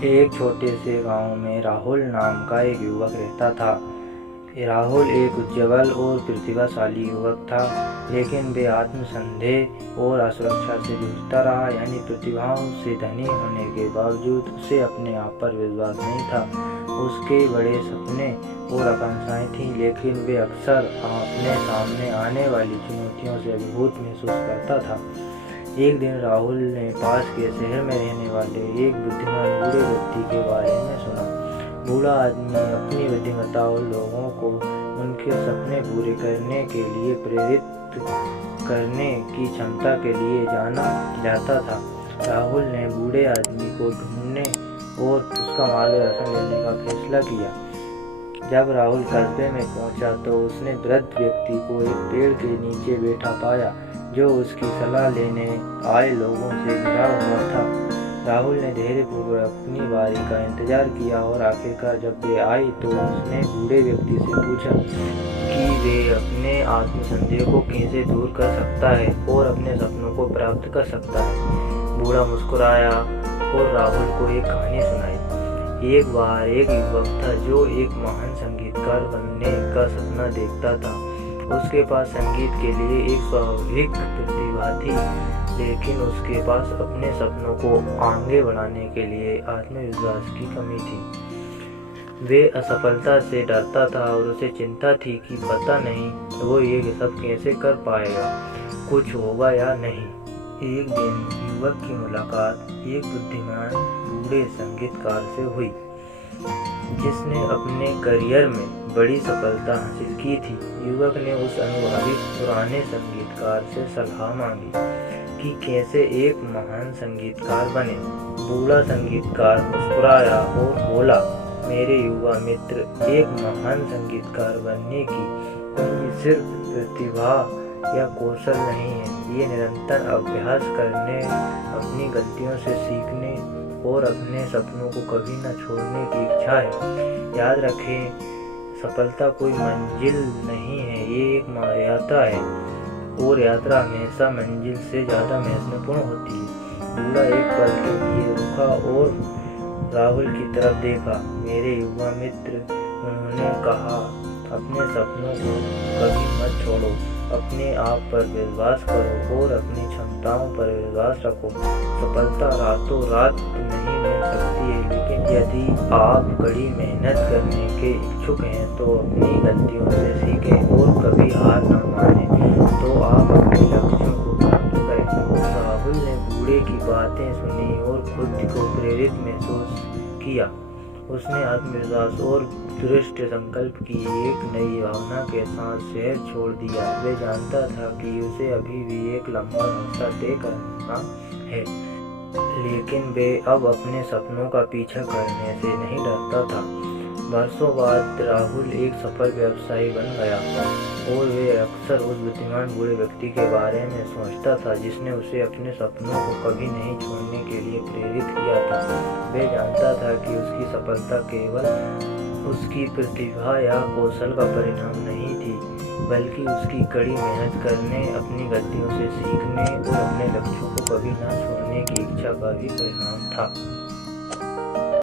एक छोटे से गांव में राहुल नाम का एक युवक रहता था। राहुल एक उज्ज्वल और प्रतिभाशाली युवक था, लेकिन वे आत्मसंदेह और असुरक्षा से जूझता रहा। यानी प्रतिभाओं से धनी होने के बावजूद उसे अपने आप पर विश्वास नहीं था। उसके बड़े सपने और आकांक्षाएं थीं, लेकिन वे अक्सर अपने सामने आने वाली चुनौतियों से अभिभूत महसूस करता था। एक दिन राहुल ने पास के शहर में रहने वाले एक बुद्धिमान बूढ़े व्यक्ति के बारे में सुना। बूढ़ा आदमी अपनी बुद्धिमत्ता और लोगों को उनके सपने पूरे करने के लिए प्रेरित करने की क्षमता के लिए जाना जाता था। राहुल ने बूढ़े आदमी को ढूंढने और उसका मार्गदर्शन लेने का फैसला किया। जब राहुल कस्बे में पहुंचा तो उसने वृद्ध व्यक्ति को एक पेड़ के नीचे बैठा पाया, जो उसकी सलाह लेने आए लोगों से घिरा हुआ था। राहुल ने धैर्यपूर्वक अपनी बारी का इंतजार किया और आखिरकार जब वे आई तो उसने बूढ़े व्यक्ति से पूछा कि वे अपने आत्मसंदेह को कैसे दूर कर सकता है और अपने सपनों को प्राप्त कर सकता है। बूढ़ा मुस्कुराया और राहुल को एक कहानी सुनाई। एक बार एक युवक था जो एक महान संगीतकार बनने का सपना देखता था। उसके पास संगीत के लिए एक स्वाभाविक प्रतिभा थी, लेकिन उसके पास अपने सपनों को आगे बढ़ाने के लिए आत्मविश्वास की कमी थी। वे असफलता से डरता था और उसे चिंता थी कि पता नहीं वो ये सब कैसे कर पाएगा, कुछ होगा या नहीं। एक दिन युवक की मुलाकात एक बुद्धिमान बूढ़े संगीतकार से हुई, जिसने अपने करियर में बड़ी सफलता हासिल की थी। युवक ने उस अनुभवी पुराने संगीतकार से सलाह मांगी कि कैसे एक महान संगीतकार बने। बूढ़ा संगीतकार मुस्कुराया और बोला, मेरे युवा मित्र, एक महान संगीतकार बनने की कुंजी सिर्फ प्रतिभा या कौशल नहीं है, ये निरंतर अभ्यास करने, अपनी गलतियों से सीखने और अपने सपनों को कभी न छोड़ने की इच्छा है। याद रखें, सफलता कोई मंजिल नहीं है, ये एक यात्रा है और यात्रा हमेशा मंजिल से ज़्यादा महत्वपूर्ण होती है। बूढ़ा एक पल के लिए रुका और राहुल की तरफ देखा। मेरे युवा मित्र, उन्होंने कहा, अपने सपनों को कभी मत छोड़ो, अपने आप पर विश्वास करो और अपनी क्षमताओं पर विश्वास रखो। सफलता रातों रात नहीं मिल सकती है, लेकिन यदि आप कड़ी मेहनत करने के इच्छुक हैं तो अपनी गलतियों से सीखें और कभी हार न मानें, तो आप अपने लक्ष्यों को प्राप्त करेंगे। राहुल ने बूढ़े की बातें सुनी और खुद को प्रेरित महसूस किया। उसने आत्मविश्वास और दृढ़ संकल्प की एक नई भावना के साथ शहर छोड़ दिया। वे जानता था कि उसे अभी भी एक लंबा रास्ता तय करना है, लेकिन वे अब अपने सपनों का पीछा करने से नहीं डरता था। वर्षों बाद राहुल एक सफल व्यवसायी बन गया और वे अक्सर उस बुद्धिमान बूढ़े व्यक्ति के बारे में सोचता था, जिसने उसे अपने सपनों को कभी नहीं छोड़ने के लिए प्रेरित किया था। वे जानता था कि उसकी सफलता केवल उसकी प्रतिभा या कौशल का परिणाम नहीं थी, बल्कि उसकी कड़ी मेहनत करने, अपनी गलतियों से सीखने और अपने लक्ष्यों को कभी न छोड़ने की इच्छा का भी परिणाम था।